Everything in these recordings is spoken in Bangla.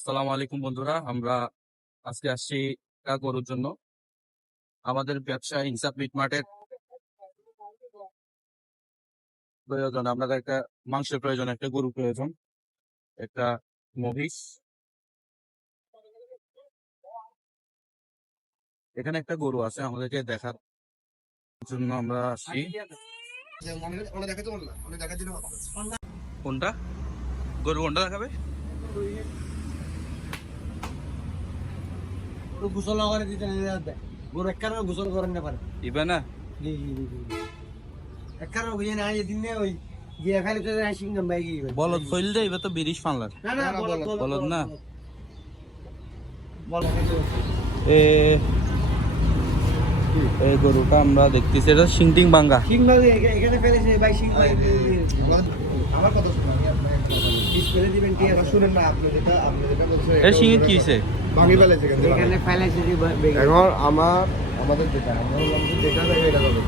আসসালামু আলাইকুম বন্ধুরা, আমরা আজকে আসছি গরুর জন্য। আমাদের ব্যবসা ইনসাফ মিট মার্টের প্রয়োজন, আপনাদের একটা মাংসের প্রয়োজন, একটা গরু প্রয়োজন, একটা মহিষ। এখানে একটা গরু আছে, আমাদেরকে দেখার জন্য আমরা আসছি। কোনটা? গরু কোনটা দেখাবে? গোসল করে দিতে গরু একখানা গোসল করেন না পারে। ইবে না? জি জি জি একখানা বুঝে না এই দিনে ওই গিয়ে খালি তো সিংহাম বাই গিয়ে বলদ ফইল দে এবার তো বিরিশ ফানলার। না না বলদ বলদ না? এ এই গরুটা আমরা দেখতেছি এটা সিংটিং বাঙ্গা। এখানে ফেলেছে ভাই আমার কথা শুনুন দিবেন কি কথা শুনেন না আপনি যেটা আপনি যেটা বলছেন এর সিংহে কি হয়েছে ভাঙি ফেলেছে কিন্তু। এখানে ফেলেছে যে এখন আমার আমাদের যেটা আমরা যেটা দেখে এটা করবে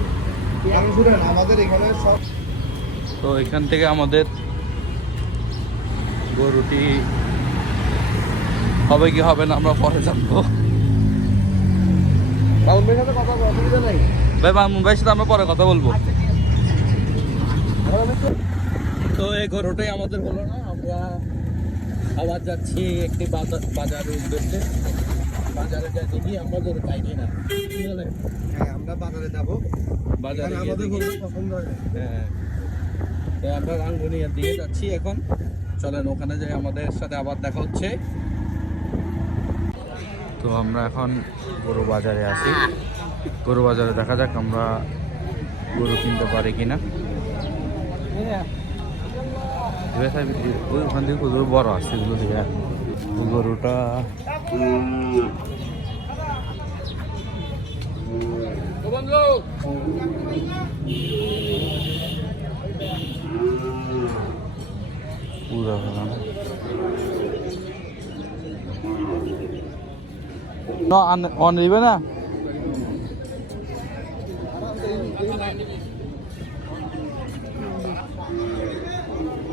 আমাদের এখানে সব তো এখান থেকে আমাদের গরুটি হবে কি হবে না আমরা পরে জানব। ভাই মুম্বাইয়ের সাথে আমরা পরে কথা বলব। তো এই গরুটাই আমাদের হলো না আমরা আবার যাচ্ছি একটি বাজার বাজারের উদ্দেশ্যে। বাজারে যা দেখি আমরা গরু পাইনি না বলে? হ্যাঁ আমরা বাজারে যাব। বাজারে আমাদের। গরু পছন্দ হয় হ্যাঁ। আমরা রাঙ্গুনিয়ার দিকে যাচ্ছি এখন। চলেন ওখানে যাই আমাদের সাথে আবার দেখা হচ্ছে। তো আমরা এখন গরু বাজারে আছি। গরু বাজারে দেখা যাক আমরা গরু কিনতে পারি কিনা। ওই ওখান থেকে গরু বড় আছে এগুলো থেকে গরুটা পুরো হলাম on, on না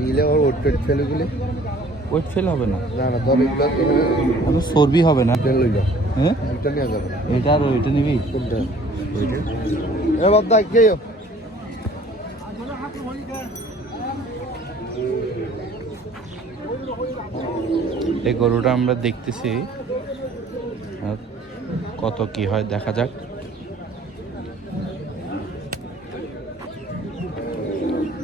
নিলে ওর ওয়েট ফেল হবে না? না না ধর এগুলো আর হবে না। লইল। হ্যাঁ? এটা নিয়ে যাবে। এটা আর ওইটা নিবি? কোনটা? এ বাদা কে এই গরুটা আমরা দেখতেছি। কত কি হয় দেখা যাক।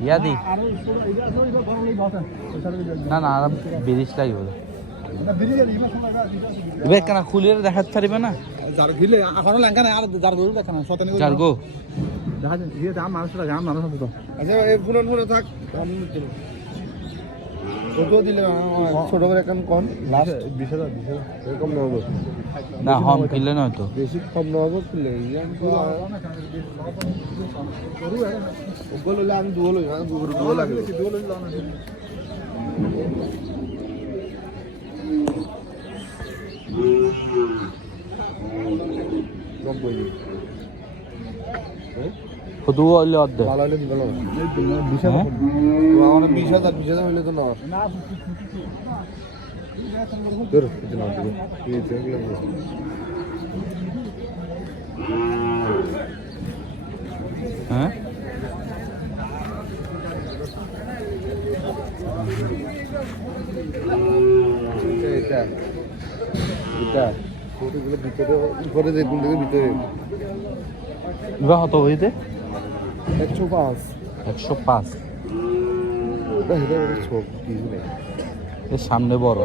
ইয়া দি। না না আর ব্রিজ লাগবে এবার কেন খুলিয়ে দেখাতে পারবে না? গরু দেখা যায় দাম মানুষটা গাম মানুষ থাক। কত দিলে ছোট করে এখন কোন লাস্ট বিশ হাজার বিশ হাজার এরকম নেব না হম কিনলে নয় তো বেশি কম নেব কিনলে ওগুলো হলে আমি লই দুয়ো লাগে নব্বই শুধু হইলে অর্ধেক। ভালো হলে দিবে বিশ হ্যাঁ? আমার বিশ হাজার বিশ হাজার হইলে তো না। না। হ্যাঁ? এটা এটা ভিতরে উপরে দেখুন ভিতরে। এবার কত হইতে একশো পাঁচ। একশো পাঁচ। এর সামনে বড়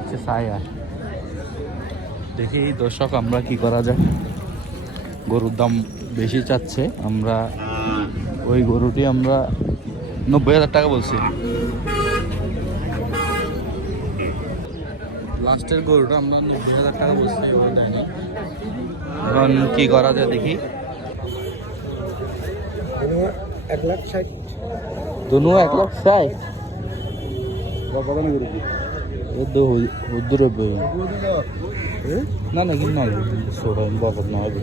আচ্ছা, সায়া দেখি দর্শক আমরা কি করা যায়? গরুর দাম বেশি চাচ্ছে আমরা ওই গরুটি আমরা নব্বই হাজার টাকা বলছি। লাস্টের গরুটা আমরা নব্বই হাজার টাকা বলছি এবার দেয়নি। এখন কি করা যায় দেখি। এক লাখ ষাট। দুনো এক লাখ ষাট না না না কিন্তু না সোডা বকত না হবে।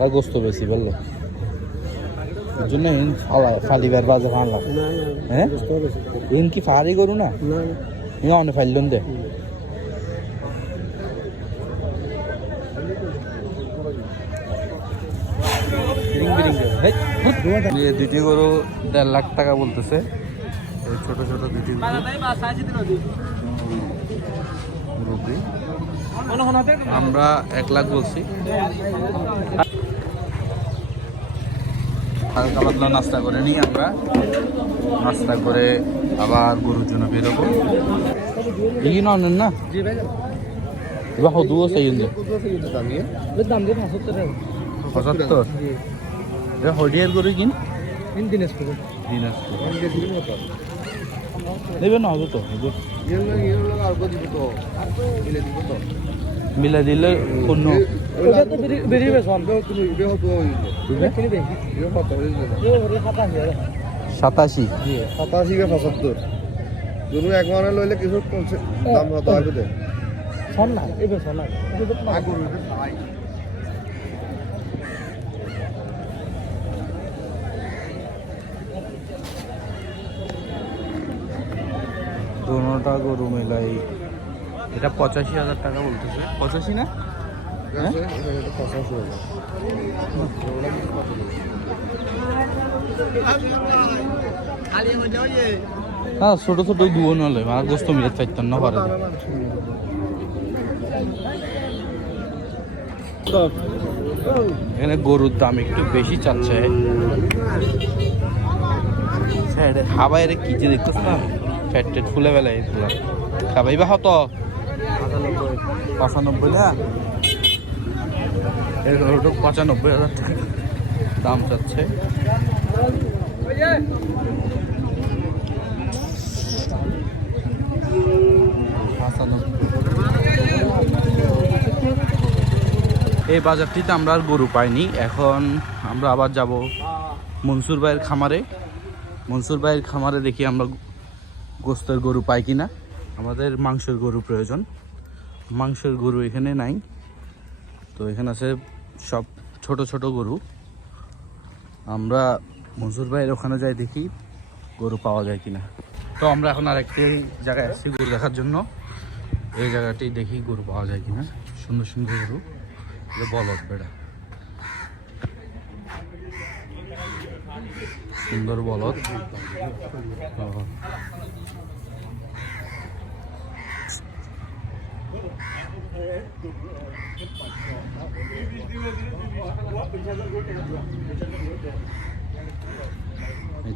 আর গোস্ত বেশি বলল। এর জন্য ইন ফালিবার বাজার আনলাম। হ্যাঁ? ইন কি ফারি করু না? না ইন অনেক ফাইলুন দে। দুটি গরু দেড় লাখ টাকা বলতেছে। ছোট ছোট দুটি আমরা এক লাখ বলছি। হালকা পাতলা নাস্তা করে নিই আমরা। নাস্তা করে আবার গরুর জন্য বেরোবো। এই না না আছে কিন্তু দাম দিয়ে। পঁচাত্তর। এবার হডিয়ার গরু কিন? স্কুল দিনাজপুর। দেবে না হবে তো মিলে দিব তো মিলা দিলে অন্য সাতাশি। সাতাশি কে পঁচাত্তর। দুনো এক মানে লইলে কিছু দাম হতো হবে না দোনোটা গরু মেলাই এটা পঁচাশি হাজার টাকা বলতেছে। পঁচাশি না? হ্যাঁ? হবে হ্যাঁ ছোট ছোট দুও নলে আর গোস্ত মিলে চাইতেন না পারে এখানে গরুর দাম একটু বেশি চাচ্ছে। হাবাইরে কি যে দেখতেছ না ফ্যাট টেট ফুলে বেলায় এগুলা। খাবাই বা হত পঁচানব্বই, না? এই গরুটা পঁচানব্বই হাজার টাকা। দাম চাচ্ছে। এই বাজারটিতে আমরা আর গরু পাইনি। এখন আমরা আবার যাব মনসুর ভাইয়ের খামারে। মনসুর ভাইয়ের খামারে দেখি আমরা গোস্তের গরু পাই কিনা? আমাদের মাংসের গরু প্রয়োজন। মাংসের গরু এখানে নাই। তো এখানে আছে সব ছোট ছোট গরু। আমরা মনসুর ভাইয়ের ওখানে যাই দেখি গরু পাওয়া যায় কিনা। তো আমরা এখন আরেকটি জায়গায় আসছি গরু দেখার জন্য। এই জায়গাটি দেখি গরু পাওয়া যায় কিনা। সুন্দর সুন্দর গরু। বলদ বেড়া। সুন্দর বলদ।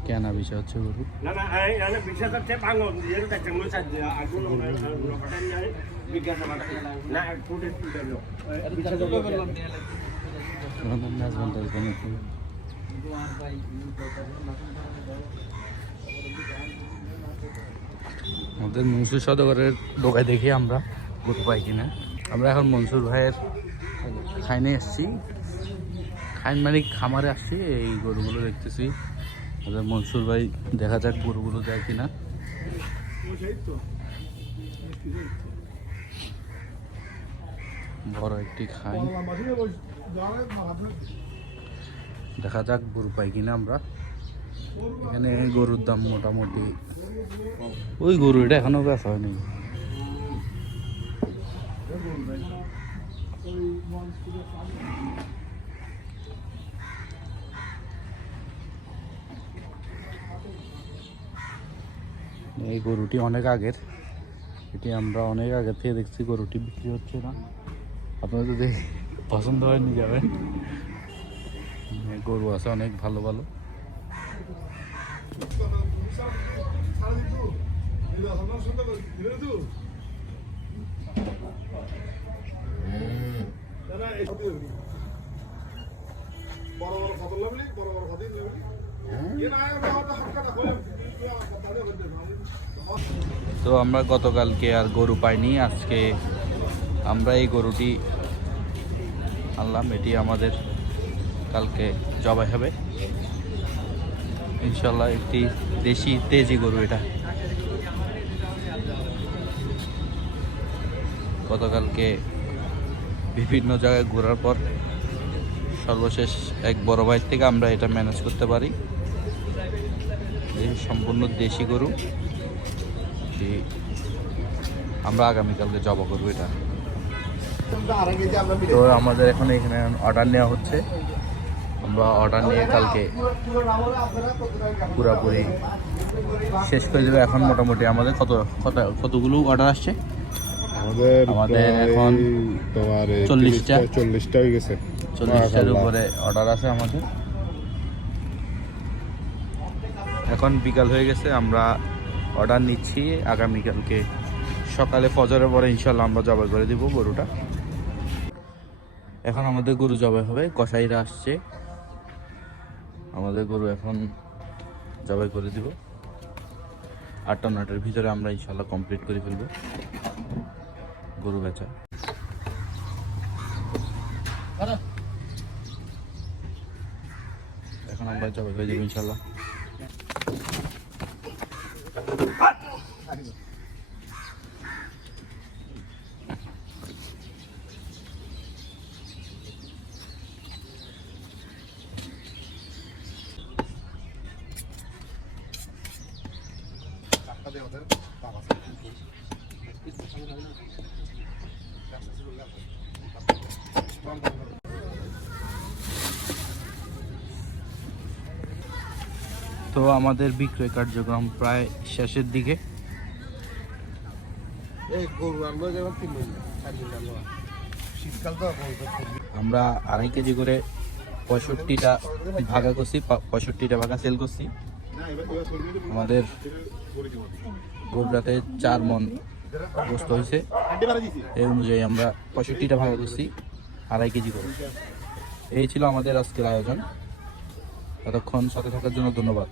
কেনা বিষয় হচ্ছে গরু না আমাদের মনসুর সদগরের দোকায় দেখি আমরা গরু পাই কিনা। আমরা এখন মনসুর ভাইয়ের খাইনে এসছি। খাইন মানে খামারে আসছি, এই গরুগুলো দেখতেছি। আমাদের মনসুর ভাই, দেখা যাক গরুগুলো যায় কিনা। বড় একটি খাইন। দেখা যাক গরু পাই কিনা আমরা। এখানে গরুর দাম মোটামুটি ওই গরু এটা এখনও বেচা হয়নি। এই গরুটি অনেক আগের। এটি আমরা অনেক আগে থেকে দেখছি, গরুটি বিক্রি হচ্ছে না। আপনারা যদি পছন্দ হয় নিয়ে যাবেন। গরু আছে অনেক, ভালো ভালো। তো আমরা গতকালকে আর গরু পাইনি, আজকে আমরা এই গরুটি আনলাম, এটি আমাদের কালকে জবাই হবে। ইনশাল্লাহ একটি দেশি তেজি গরু এটা। গতকালকে বিভিন্ন জায়গায় ঘোরার পর সর্বশেষ এক বড় ভাই থেকে আমরা এটা ম্যানেজ করতে পারি। সম্পূর্ণ দেশি গরু আমরা আগামীকালকে জবা করব এটা। তো আমাদের এখন এখানে অর্ডার নেওয়া হচ্ছে। আমরা অর্ডার নিয়ে কালকে পুরাপুরি শেষ করে দেবে। এখন মোটামুটি আমাদের কত কত কতগুলো অর্ডার আসছে? আমাদের আমাদের এখন তোমার চল্লিশটা। চল্লিশটা হয়ে গেছে। চল্লিশটার উপরে অর্ডার আছে আমাদের। এখন বিকাল হয়ে গেছে আমরা অর্ডার নিচ্ছি। আগামীকালকে সকালে ফজরের পরে ইনশাল্লাহ আমরা জবাই করে দিব গরুটা। এখন আমাদের গরু জবাই হবে কসাইরা আসছে। আমাদের গরু এখন জবাই করে দিব। আটটা নটার ভিতরে আমরা ইনশাল্লাহ কমপ্লিট করে ফেলব। গরু বেচা। এখন আমরা জবাই করে দেবো ইনশাল্লাহ। তো আমাদের বিক্রয় কার্যক্রম প্রায় শেষের দিকে। আমরা আড়াই কেজি করে পঁয়ষট্টিটা ভাগা করছি পঁয়ষট্টিটা ভাগা সেল করছি। আমাদের গোবরাতে চার মন গোস্ত হয়েছে। এই অনুযায়ী আমরা পঁয়ষট্টিটা ভাগ করছি, আড়াই কেজি করে। এই ছিল আমাদের আজকের আয়োজন। এতক্ষণ সাথে থাকার জন্য ধন্যবাদ।